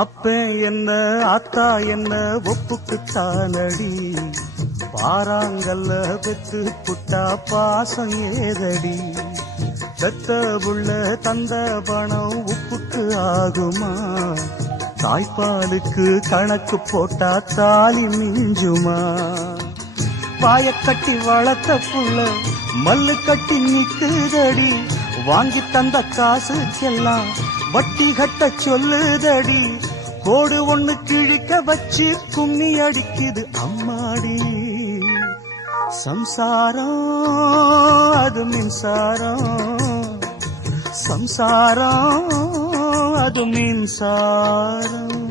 அப்ப என்ன ஆத்தா என்ன ஒப்புக்குத்தானடி, பாறாங்கல்ல பெத்து புட்டா பாசம் ஏதடி, பெத்த புள்ள தந்த பணம் உப்புக்கு ஆகுமா, தாய்ப்பாலுக்கு கணக்கு போட்டா தாலி மிஞ்சுமா, பாயக்கட்டி வளர்த்த புள்ள மல்லு கட்டி நிக்குதடி, வாங்கி தந்த காசுக்கெல்லாம் வட்டி கட்ட சொல்லுதடி, கோடு ஒண்ணு கிழிக்க வச்சு கும்மி அடிக்குது அம்மாடி, சம்சாரம் அது மின்சாரம், சம்சாரம் அது மின்சாரம்.